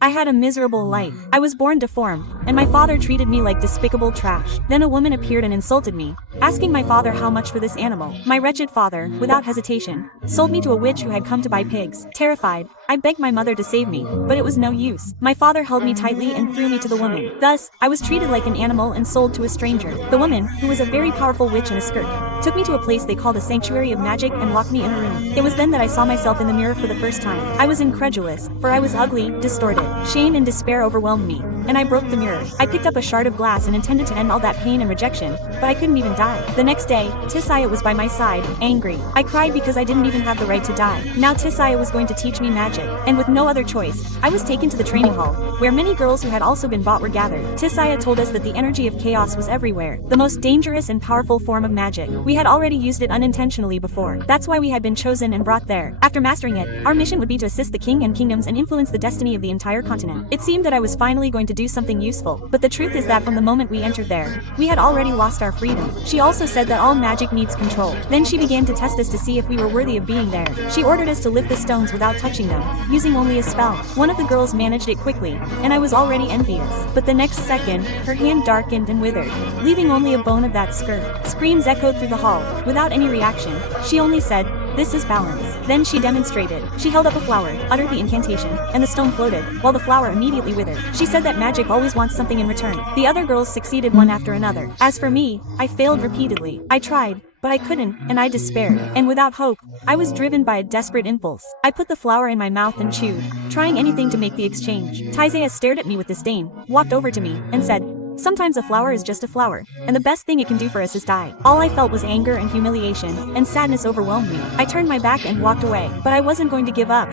I had a miserable life. I was born deformed, and my father treated me like despicable trash. Then a woman appeared and insulted me, asking my father how much for this animal. My wretched father, without hesitation, sold me to a witch who had come to buy pigs. Terrified, I begged my mother to save me, but it was no use. My father held me tightly and threw me to the woman. Thus, I was treated like an animal and sold to a stranger. The woman, who was a very powerful witch in a skirt, took me to a place they called a sanctuary of magic and locked me in a room. It was then that I saw myself in the mirror for the first time. I was incredulous, for I was ugly, distorted. Shame and despair overwhelmed me, and I broke the mirror. I picked up a shard of glass and intended to end all that pain and rejection, but I couldn't even die. The next day, Tisaya was by my side, angry. I cried because I didn't even have the right to die. Now Tisaya was going to teach me magic, and with no other choice, I was taken to the training hall, where many girls who had also been bought were gathered. Tisaya told us that the energy of chaos was everywhere, the most dangerous and powerful form of magic. We had already used it unintentionally before. That's why we had been chosen and brought there. After mastering it, our mission would be to assist the king and kingdoms and influence the destiny of the entire continent. It seemed that I was finally going to do something useful, but the truth is that from the moment we entered there, we had already lost our freedom. She also said that all magic needs control. Then she began to test us to see if we were worthy of being there. She ordered us to lift the stones without touching them, using only a spell. One of the girls managed it quickly, and I was already envious. But the next second, her hand darkened and withered, leaving only a bone of that skirt. Screams echoed through the hall. Without any reaction, she only said, "This is balance." Then she demonstrated. She held up a flower, uttered the incantation, and the stone floated, while the flower immediately withered. She said that magic always wants something in return. The other girls succeeded one after another. As for me, I failed repeatedly. I tried, but I couldn't, and I despaired. And without hope, I was driven by a desperate impulse. I put the flower in my mouth and chewed, trying anything to make the exchange. Tisaya stared at me with disdain, walked over to me, and said, "Sometimes a flower is just a flower, and the best thing it can do for us is die." All I felt was anger and humiliation, and sadness overwhelmed me. I turned my back and walked away, but I wasn't going to give up.